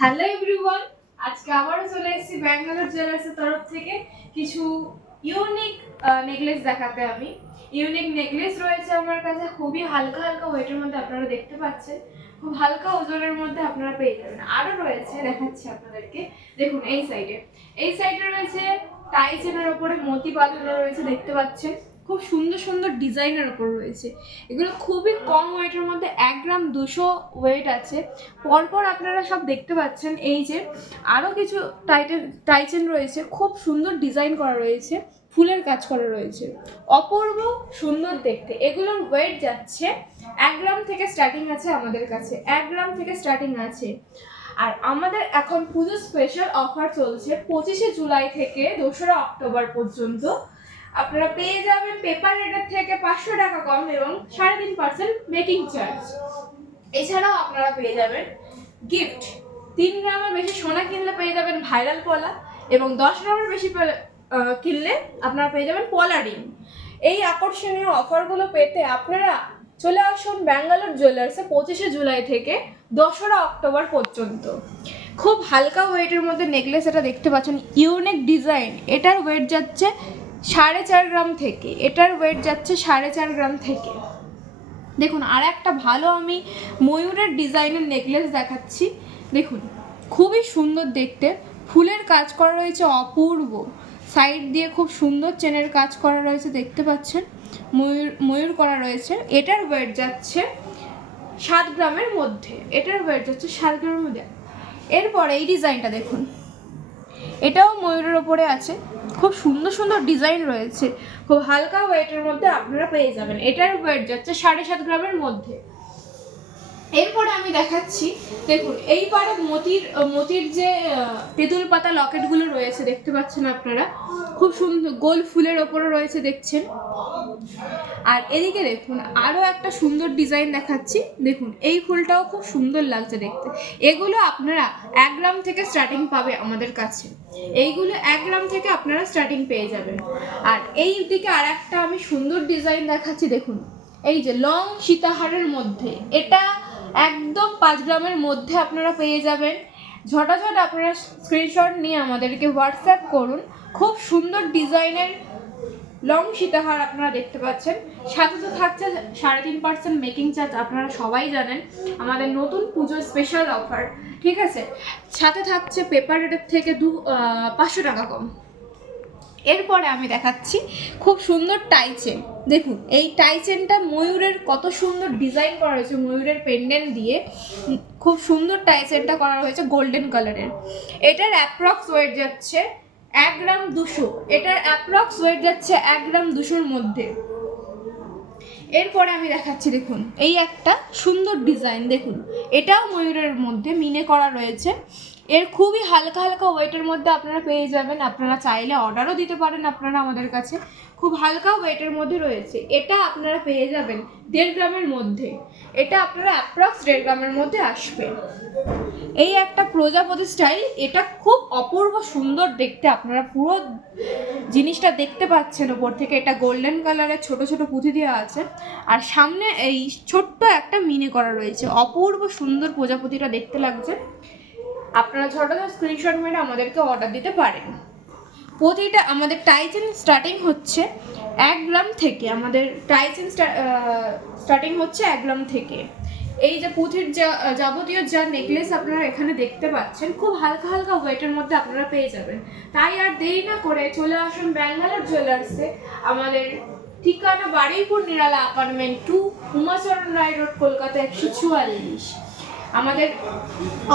Hello everyone, আজকে আবারও চলে এসেছি ব্যাঙ্গালোর জুয়েলার্সের তরফ থেকে কিছু ইউনিক নেকলেস দেখাতে। আমি ইউনিক নেকলেস রয়েছে আমার কাছে, খুবই হালকা হালকা ওয়েটের মধ্যে আপনারা দেখতে পাচ্ছেন, খুব হালকা ওজনের মধ্যে আপনারা পেয়ে যাবেন। আরও রয়েছে, দেখাচ্ছি আপনাদেরকে। দেখুন এই সাইডে রয়েছে টাই চেনের ওপরে মতি বাঁধানো রয়েছে, দেখতে পাচ্ছেন খুব সুন্দর সুন্দর ডিজাইনের উপর রয়েছে। এগুলো খুবই কম ওয়েটের মধ্যে, 1 গ্রাম 200 ওয়েট আছে। পরপর আপনারা সব দেখতে পাচ্ছেন। এই যে আরও কিছু টাইচেন রয়েছে, খুব সুন্দর ডিজাইন করা রয়েছে, ফুলের কাজ করা রয়েছে, অপূর্ব সুন্দর দেখতে। এগুলোর ওয়েট যাচ্ছে 1 গ্রাম থেকে স্টার্টিং আছে আমাদের কাছে, 1 গ্রাম থেকে স্টার্টিং আছে। আর আমাদের এখন পুজো স্পেশাল অফার চলছে 25শে জুলাই থেকে 2রা অক্টোবর পর্যন্ত। আপনারা পেয়ে যাবেন পেপার রেটের থেকে 500 টাকা কম এবং 3.5% মেকিং চার্জ। এছাড়াও আপনারা পেয়ে যাবেন গিফট। 3 গ্রামের বেশি সোনা কিনলে পেয়ে যাবেন ভাইরাল পলা, এবং 10 গ্রামের বেশি কিনলে আপনারা পেয়ে যাবেন পলা রিং। এই আকর্ষণীয় অফারগুলো পেতে আপনারা চলে আসুন ব্যাঙ্গালোর জুয়েলার্সে 25শে জুলাই থেকে 2রা অক্টোবর পর্যন্ত। খুব হালকা ওয়েটের মধ্যে নেকলেস এটা দেখতে পাচ্ছেন, ইউনিক ডিজাইন। এটার ওয়েট যাচ্ছে 4.5 গ্রাম থেকে, এটার ওয়েট যাচ্ছে 4.5 গ্রাম থেকে। দেখুন আর একটা ভালো আমি ময়ূরের ডিজাইনের নেকলেস দেখাচ্ছি। দেখুন খুবই সুন্দর দেখতে, ফুলের কাজ করা রয়েছে অপূর্ব, সাইড দিয়ে খুব সুন্দর চেনের কাজ করা রয়েছে, দেখতে পাচ্ছেন ময়ূর করা রয়েছে। এটার ওয়েট যাচ্ছে 7 গ্রামের মধ্যে, এটার ওয়েট যাচ্ছে 7 গ্রামের মধ্যে। এরপর এই ডিজাইনটা দেখুন, এটাও ময়ূরের ওপরে আছে, খুব সুন্দর সুন্দর ডিজাইন রয়েছে, খুব হালকা ওয়েটের মধ্যে আপনারা পেয়ে যাবেন। এটার ওয়েট যাচ্ছে 7.5 গ্রামের মধ্যে। এরপরে আমি দেখাচ্ছি, দেখুন এই পারে মতির যে তেঁতুল পাতা লকেটগুলো রয়েছে, দেখতে পাচ্ছেন আপনারা, খুব সুন্দর গোল ফুলের ওপরে রয়েছে, দেখছেন। আর এদিকে দেখুন আরও একটা সুন্দর ডিজাইন দেখাচ্ছি। দেখুন এই ফুলটাও খুব সুন্দর লাগছে দেখতে। এগুলো আপনারা 1 গ্রাম থেকে স্টার্টিং পাবে আমাদের কাছে, এইগুলো 1 গ্রাম থেকে আপনারা স্টার্টিং পেয়ে যাবেন। আর এই দিকে আর একটা আমি সুন্দর ডিজাইন দেখাচ্ছি। দেখুন এই যে লং সীতাহারের মধ্যে, এটা একদম 5 গ্রামের মধ্যে আপনারা পেয়ে যাবেন। ঝটাঝট আপনারা স্ক্রিনশট নিয়ে আমাদেরকে হোয়াটসঅ্যাপ করুন। খুব সুন্দর ডিজাইনের লং সীতাহার আপনারা দেখতে পাচ্ছেন। সাথে তো থাকছে 3.5% মেকিং চার্জ, আপনারা সবাই জানেন আমাদের নতুন পুজোর স্পেশাল অফার, ঠিক আছে। সাথে থাকছে পেপার রেটের থেকে 500 টাকা কম। এরপরে আমি দেখাচ্ছি খুব সুন্দর টাইচেন। দেখুন এই টাইচেনটা ময়ূরের কত সুন্দর ডিজাইন করা হয়েছে, ময়ূরের পেন্ডেন্ট দিয়ে খুব সুন্দর টাইচেনটা করা হয়েছে গোল্ডেন কালারের। এটার অ্যাপ্রক্স ওয়েট যাচ্ছে 1 গ্রাম 200, এটার অ্যাপ্রক্স ওয়েট যাচ্ছে 1 গ্রাম 200-র মধ্যে। এরপরে আমি দেখাচ্ছি, দেখুন এই একটা সুন্দর ডিজাইন, দেখুন এটাও ময়ূরের মধ্যে মিনে করা রয়েছে। এর খুবই হালকা হালকা ওয়েটের মধ্যে আপনারা পেয়ে যাবেন। আপনারা চাইলে অর্ডারও দিতে পারেন আপনারা আমাদের কাছে, খুব হালকা ওয়েটের মধ্যে রয়েছে। এটা আপনারা পেয়ে যাবেন 1.5 গ্রামের মধ্যে, এটা আপনারা অ্যাপ্রক্স 1.5 গ্রামের মধ্যে আসবে। এই একটা প্রজাপতি স্টাইল, এটা খুব অপূর্ব সুন্দর দেখতে, আপনারা পুরো জিনিসটা দেখতে পাচ্ছেন ওপর থেকে। এটা গোল্ডেন কালারের ছোট ছোট পুঁথি দেওয়া আছে, আর সামনে এই ছোট্ট একটা মিনে করা রয়েছে, অপূর্ব সুন্দর প্রজাপতিটা দেখতে লাগছে। আপনারা ঝটাঝট স্ক্রিনশট মেরে আমাদেরকে অর্ডার দিতে পারেন। প্রতিটা আমাদের টাইচেন স্টার্টিং হচ্ছে 1 গ্রাম থেকে, আমাদের টাইচেন স্টার্টিং হচ্ছে 1 গ্রাম থেকে। এই যে পুঁথির যাবতীয় যা নেকলেস আপনারা এখানে দেখতে পাচ্ছেন, খুব হালকা হালকা ওয়েটের মধ্যে আপনারা পেয়ে যাবেন। তাই আর দেরি না করে চলে আসুন ব্যাঙ্গালোর জুয়েলার্সে। আমাদের ঠিকানা বারুইপুর নিরালা অ্যাপার্টমেন্ট 2, উমাচরণ রায় রোড, কলকাতা 144। আমাদের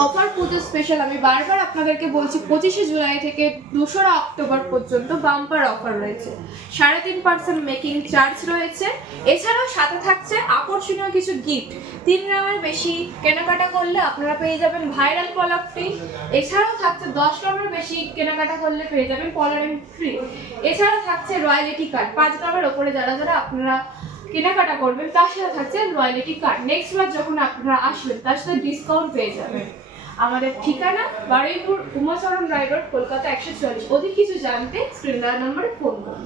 অফার পুজো স্পেশাল, আমি বারবার আপনাদেরকে বলছি 25শে জুলাই থেকে 2রা অক্টোবর পর্যন্ত বাম্পার অফার রয়েছে, 3.5% মেকিং চার্জ রয়েছে। এছাড়াও সাথে থাকছে আকর্ষণীয় কিছু গিফট। 3 গ্রামের বেশি কেনাকাটা করলে আপনারা পেয়ে যাবেন ভাইরাল পলা ফ্রি। এছাড়াও থাকছে 10 গ্রামের বেশি কেনাকাটা করলে পেয়ে যাবেন পলা রিং ফ্রি। এছাড়াও থাকছে রয়্যালিটি কার্ড, 5 গ্রামের ওপরে যারা যারা আপনারা কেনাকাটা করবেন তার সাথে থাকছে রয়্যালিটি কার্ড। নেক্সট বার যখন আপনারা আসবেন তার সাথে ডিসকাউন্ট পেয়ে যাবেন। আমাদের ঠিকানা বারুইপুর, উমাচরণ রায় রোড, কলকাতা 144। অধিক কিছু জানতে স্ক্রিন দেওয়া নম্বরে ফোন করুন।